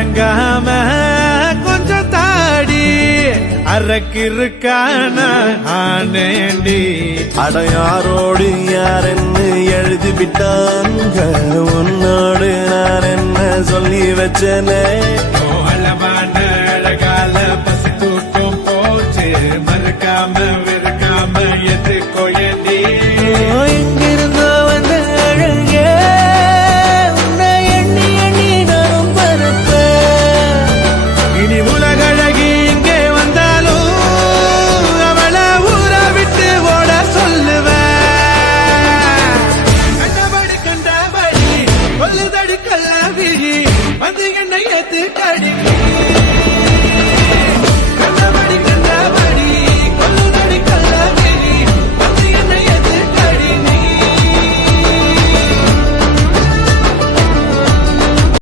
மயங்காம கொஞ்சம் தாடி அரக்கிருக்கான ஆனேண்டி. அடையாரோடு யாரென்னு எழுதி விட்டாங்க, உன்னோடு நான் என்ன சொல்லி வச்சனே. அழகான அழகால பசி தூக்கம் போச்சு, மறுக்காம வெறுக்காம எதுக்கோயண்டி. எங்கிருந்தோ வந்த அழகே, உன்னை எண்ணி எண்ணி நானும் பரப்பேன். இனி உலகழகி இங்கே வந்தாலும் அவளை ஊற விட்டு ஓட சொல்லுவேன். கண்டபடி கொல்லுதடி கல்லாவிழி வந்து என்னை ஏத்து கடி.